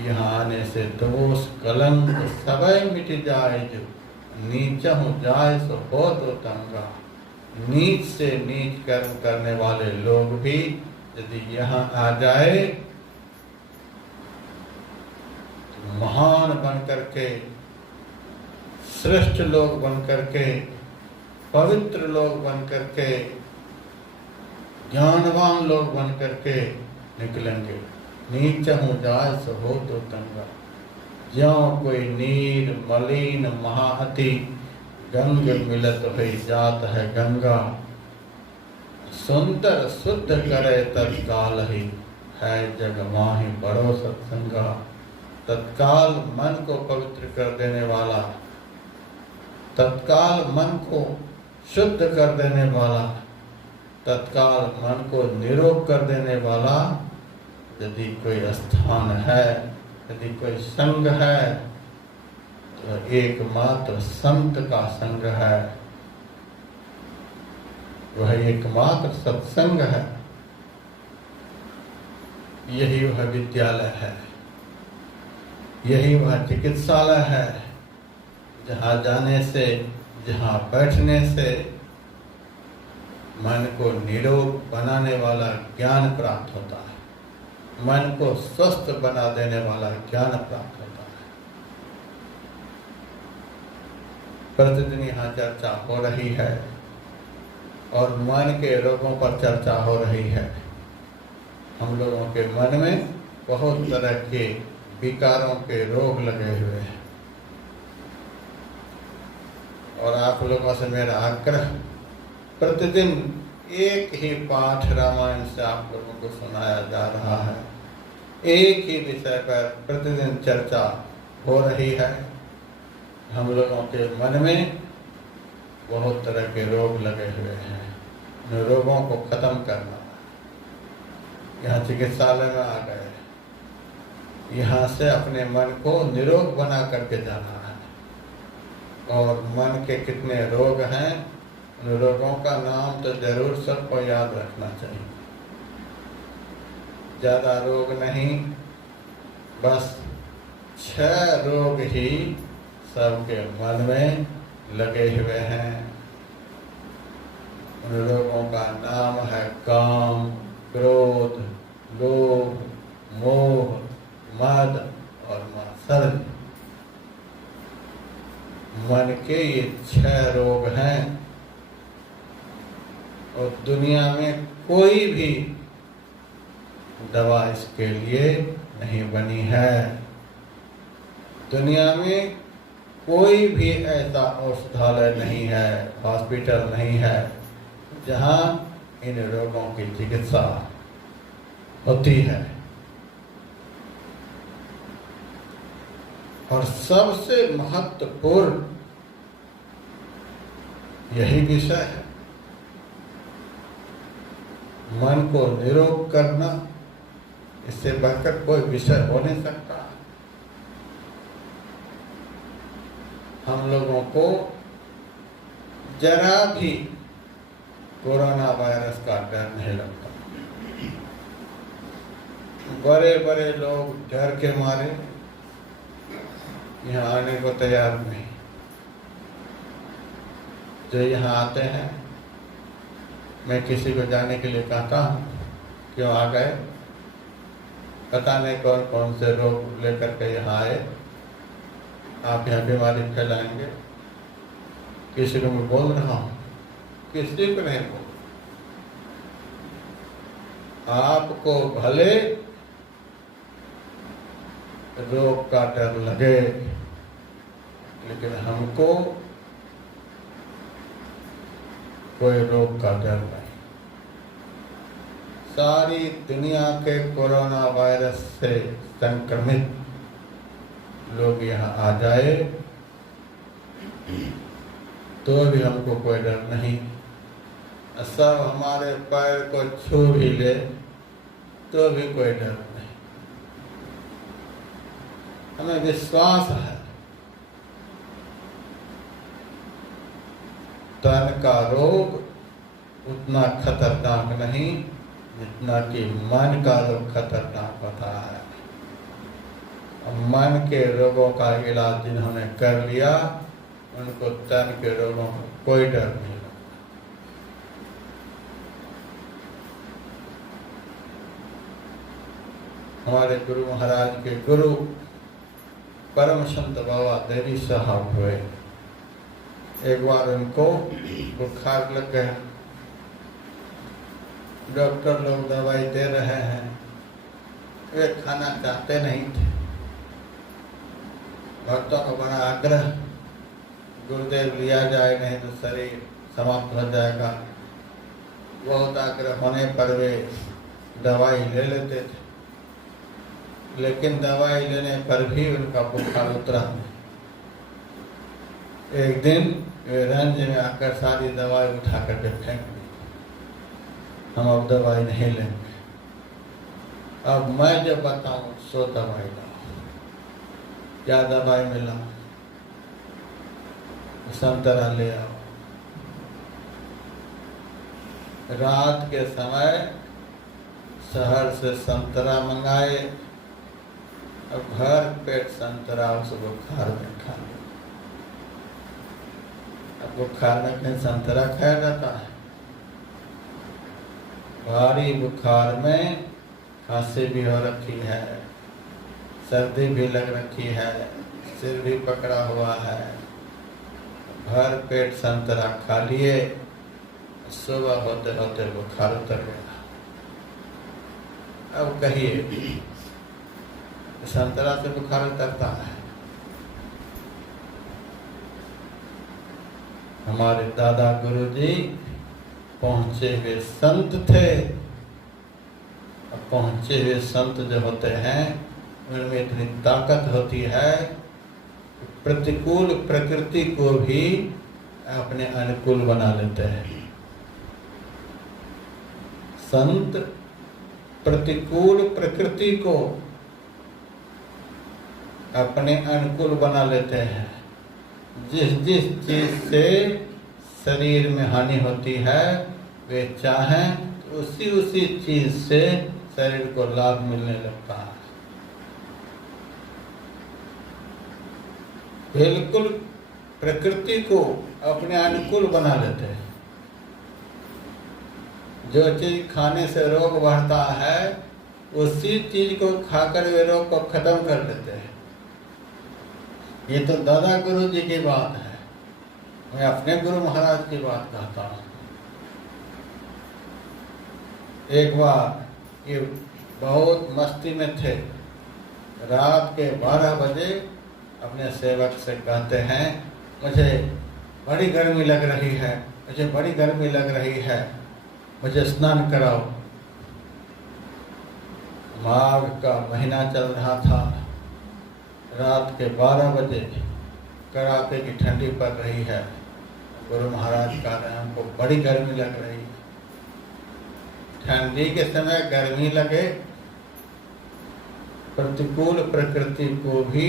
यहाँ आने से दोष कलंक सबय मिट जाए, जो नीचा हो जाए सो हो तो तंगा। नीच से नीच कर्म करने वाले लोग भी यदि यहाँ आ जाए तो महान बन करके, श्रेष्ठ लोग बन करके, पवित्र लोग बन करके, ज्ञानवान लोग बन करके निकलेंगे। नीच हो जाए सो हो तो तंगा। ज्यों कोई नीर मलिन महाअति, गंग मिलत हुई जात है गंगा। सुंदर शुद्ध करे तत्काल ही, है जग माही बड़ो सत्संगा। तत्काल मन को पवित्र कर देने वाला, तत्काल मन को शुद्ध कर देने वाला, तत्काल मन को निरोग कर देने वाला यदि कोई स्थान है, यदि कोई संग है तो एकमात्र संत का संग है। वह एकमात्र सत्संग है। यही वह विद्यालय है, यही वह चिकित्सालय है, जहाँ जाने से, जहाँ बैठने से मन को निरोग बनाने वाला ज्ञान प्राप्त होता है, मन को स्वस्थ बना देने वाला ज्ञान प्राप्त होता है। प्रतिदिन यहाँ चर्चा हो रही है और मन के रोगों पर चर्चा हो रही है। हम लोगों के मन में बहुत तरह के विकारों के रोग लगे हुए हैं और आप लोगों से मेरा आग्रह, प्रतिदिन एक ही पाठ रामायण से आप लोगों को सुनाया जा रहा है। एक ही विषय पर प्रतिदिन चर्चा हो रही है। हम लोगों के मन में बहुत तरह के रोग लगे हुए हैं, उन रोगों को खत्म करना। यहाँ चिकित्सालय में आ गए, यहाँ से अपने मन को निरोग बना करके जाना है। और मन के कितने रोग हैं, उन रोगों का नाम तो जरूर सबको याद रखना चाहिए। ज़्यादा रोग नहीं, बस 6 रोग ही सबके मन में लगे हुए हैं। उन रोगों का नाम है काम, क्रोध, लोभ, मोह, मद और मात्सर्य। मन के ये 6 रोग हैं और दुनिया में कोई भी दवा इसके लिए नहीं बनी है। दुनिया में कोई भी ऐसा औषधालय नहीं है, हॉस्पिटल नहीं है जहाँ इन रोगों की चिकित्सा होती है। और सबसे महत्वपूर्ण यही विषय है। मन को निरोग करना, इससे बढ़कर कोई विषय हो नहीं सकता। हम लोगों को जरा भी कोरोना वायरस का डर नहीं लगता। बड़े बड़े लोग डर के मारे यहाँ आने को तैयार नहीं। जो यहाँ आते हैं, मैं किसी को जाने के लिए कहता हूँ, क्यों आ गए, पता नहीं कौन कौन से रोग लेकर के यहाँ आए, आप यहाँ बीमारी फैलाएंगे। किसी को मैं बोल रहा हूँ, किसी को नहीं बोल। आपको भले रोग का डर लगे, लेकिन हमको कोई रोग का डर नहीं। सारी दुनिया के कोरोना वायरस से संक्रमित लोग यहाँ आ जाए तो भी हमको कोई डर नहीं। सब हमारे पैर को छू भी ले तो भी कोई डर नहीं। हमें विश्वास है तन का रोग उतना खतरनाक नहीं जितना कि मन का रोग खतरनाक होता है। मन के रोगों का इलाज जिन्होंने कर लिया, उनको तन के रोगों का कोई डर नहीं लगता। हमारे गुरु महाराज के गुरु परम संत बाबा देवी साहब हुए। एक बार उनको बुखार लग गया। डॉक्टर लोग दवाई दे रहे हैं, वे खाना चाहते नहीं थे। भक्तों का बड़ा आग्रह, गुरुदेव लिया जाए नहीं तो शरीर समाप्त हो जाएगा। बहुत आग्रह होने पर वे दवाई ले लेते थे, लेकिन दवाई लेने पर भी उनका बुखार उतरा नहीं। एक दिन वे रंज में आकर सारी दवाई उठा करके फेंक दी। हम अब दवाई नहीं लेंगे, अब मैं जो बताऊं सो दवाई लाओ। क्या दवाई मिला? संतरा ले आओ। रात के समय शहर से संतरा मंगाए, अब भर पेट संतरा उस बुखार में खा लिया। अब बुखार में कहीं संतरा खाया जाता है? भारी बुखार में खांसी भी हो रखी है, सर्दी भी लग रखी है, सिर भी पकड़ा हुआ है, भर पेट संतरा खा लिए, सुबह होते होते बुखार उतर गया। अब कहिए, संतरा से बुखार उतरता है? हमारे दादा गुरुजी पहुंचे हुए संत थे। पहुंचे हुए संत जो होते हैं उनमें इतनी ताकत होती है, प्रतिकूल प्रकृति को भी अपने अनुकूल बना लेते हैं। संत प्रतिकूल प्रकृति को अपने अनुकूल बना लेते हैं। जिस जिस चीज से शरीर में हानि होती है, वे चाहें तो उसी उसी चीज से शरीर को लाभ मिलने लगता है। बिल्कुल प्रकृति को अपने अनुकूल बना लेते हैं। जो चीज खाने से रोग बढ़ता है, उसी चीज को खाकर वे रोग को खत्म कर देते हैं। ये तो दादा गुरु जी की बात है, मैं अपने गुरु महाराज की बात कहता हूँ। एक बार ये बहुत मस्ती में थे, रात के 12 बजे अपने सेवक से कहते हैं, मुझे बड़ी गर्मी लग रही है, मुझे बड़ी गर्मी लग रही है, मुझे स्नान कराओ। माघ का महीना चल रहा था। रात के 12 बजे कड़ाके की ठंडी पड़ रही है। गुरु महाराज कह रहे हैं हमको बड़ी गर्मी लग रही है। ठंडी के समय गर्मी लगे, प्रतिकूल प्रकृति को भी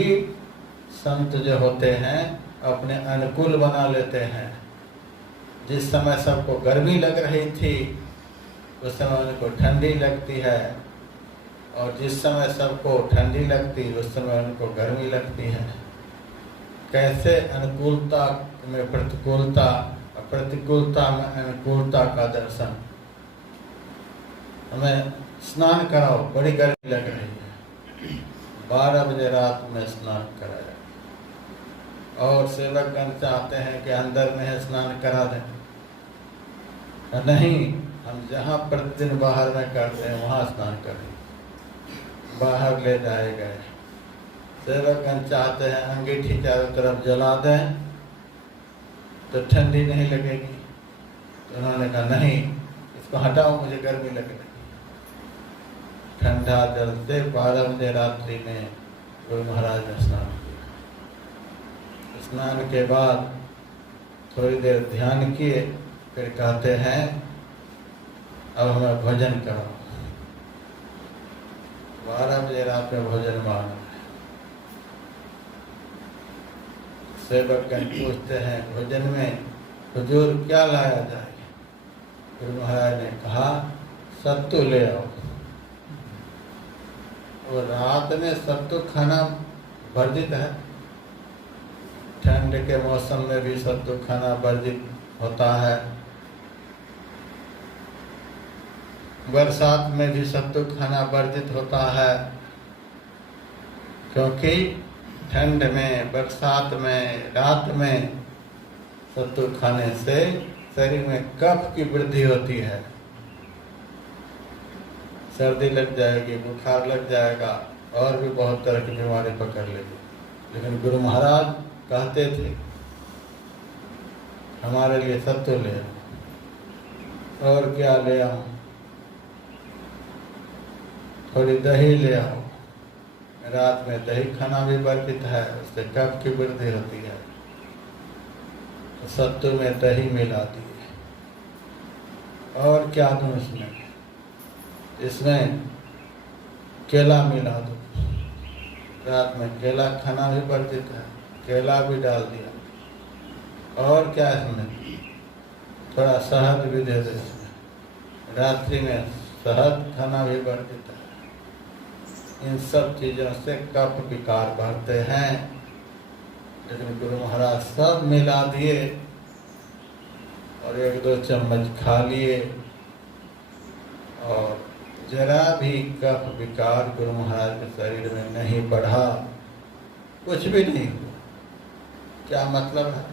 संत जो होते हैं अपने अनुकूल बना लेते हैं। जिस समय सबको गर्मी लग रही थी उस समय उनको ठंडी लगती है, और जिस समय सबको ठंडी लगती उस समय उनको गर्मी लगती है। कैसे अनुकूलता में प्रतिकूलता और प्रतिकूलता में अनुकूलता का दर्शन। हमें स्नान कराओ, बड़ी गर्मी लग रही है। 12 बजे रात में स्नान कराया, और सेवकगण चाहते हैं कि अंदर में स्नान करा दें। नहीं, हम जहाँ प्रतिदिन बाहर में करते हैं वहाँ स्नान करें। बाहर ले जाए गए। सेवकगण चाहते हैं अंगीठी चारों तरफ जला दें तो ठंडी नहीं लगेगी। तो उन्होंने कहा नहीं, इसको हटाओ, मुझे गर्मी लग रही। ठंडा जल से 12 बजे रात्रि में गुरु महाराज ने स्नान किया। स्नान के बाद थोड़ी देर ध्यान किए, फिर कहते हैं अब हमें भोजन करो। 12 बजे रात में भोजन मांगा। सेवकगण पूछते हैं भोजन में हुजूर क्या लाया जाए? गुरु महाराज ने कहा सत्तू ले आओ। और रात में सत्तू खाना वर्जित है। ठंड के मौसम में भी सत्तू खाना वर्जित होता है। बरसात में भी सत्तू खाना वर्जित होता है, क्योंकि ठंड में, बरसात में, रात में सत्तू खाने से शरीर में कफ की वृद्धि होती है। सर्दी लग जाएगी, बुखार लग जाएगा, और भी बहुत तरह की बीमारी पकड़ लेगी। लेकिन गुरु महाराज कहते थे हमारे लिए सत्तू ले आओ। और क्या ले आओ? थोड़ी दही ले आओ। रात में दही खाना भी वर्जित है, उससे कफ की वृद्धि होती है। तो सत्तू में दही मिला दी। और क्या दूं इसमें? इसमें केला मिला दो। रात में केला खाना भी वर्जित है, केला भी डाल दिया। और क्या इसमें? थोड़ा शहद भी दे दो इसमें। रात्रि में शहद खाना भी वर्जित है। इन सब चीज़ों से कफ विकार बढ़ते हैं। लेकिन गुरु महाराज सब मिला दिए और 1-2 चम्मच खा लिए, और जरा भी कफ विकार गुरु महाराज के शरीर में नहीं बढ़ा, कुछ भी नहीं हुआ। क्या मतलब है?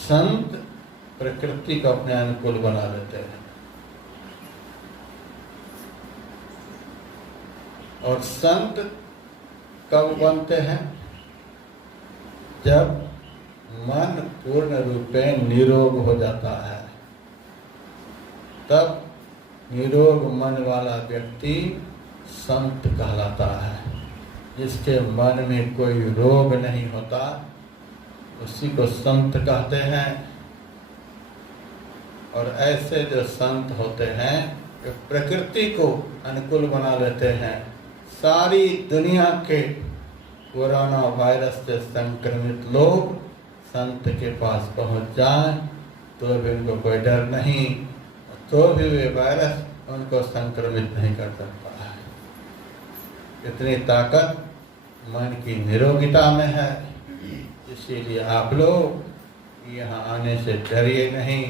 संत प्रकृति को अपने अनुकूल बना लेते हैं। और संत कब बनते हैं? जब मन पूर्ण रूपे निरोग हो जाता है, तब निरोग मन वाला व्यक्ति संत कहलाता है। जिसके मन में कोई रोग नहीं होता उसी को संत कहते हैं। और ऐसे जो संत होते हैं वे प्रकृति को अनुकूल बना लेते हैं। सारी दुनिया के कोरोना वायरस से संक्रमित लोग संत के पास पहुंच जाएं तो भी उनको कोई डर नहीं, तो भी वे वायरस उनको संक्रमित नहीं कर सकता है। इतनी ताकत मन की निरोगिता में है। इसीलिए आप लोग यहाँ आने से डरिए नहीं,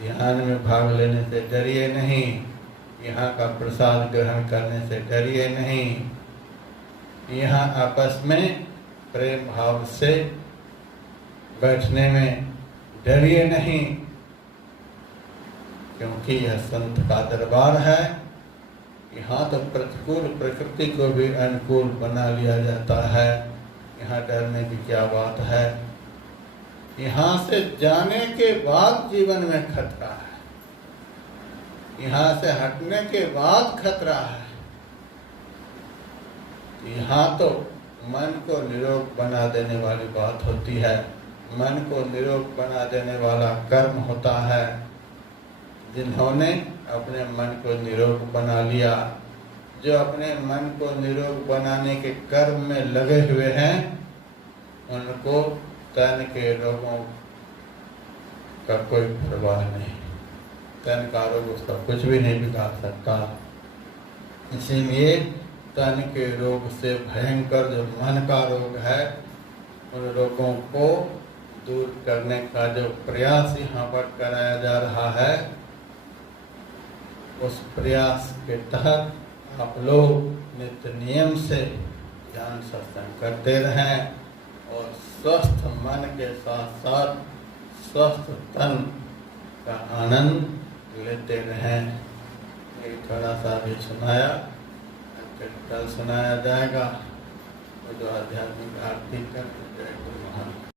ध्यान में भाग लेने से डरिए नहीं, यहाँ का प्रसाद ग्रहण करने से डरिए नहीं, यहाँ आपस में प्रेम भाव से बैठने में डरिए नहीं, क्योंकि यह संत का दरबार है। यहाँ तो प्रतिकूल प्रकृति को भी अनुकूल बना लिया जाता है। यहाँ डरने की क्या बात है? यहाँ से जाने के बाद जीवन में खतरा है, यहाँ से हटने के बाद खतरा है। यहाँ तो मन को निरोग बना देने वाली बात होती है, मन को निरोग बना देने वाला कर्म होता है। जिन्होंने अपने मन को निरोग बना लिया, जो अपने मन को निरोग बनाने के कर्म में लगे हुए हैं, उनको तन के रोगों का कोई परवाह नहीं। तन का रोग उसका कुछ भी नहीं बिगाड़ सकता। इसीलिए तन के रोग से भयंकर जो मन का रोग है, उन रोगों को दूर करने का जो प्रयास यहाँ पर कराया जा रहा है, उस प्रयास के तहत आप लोग नित्य नियम से ज्ञान सत्संग करते रहें और स्वस्थ मन के साथ साथ स्वस्थ तन का आनंद लेते रहें। ये थोड़ा सा भी सुनाया, कल सुनाया जाएगा। वो जो आध्यात्मिक आरती कर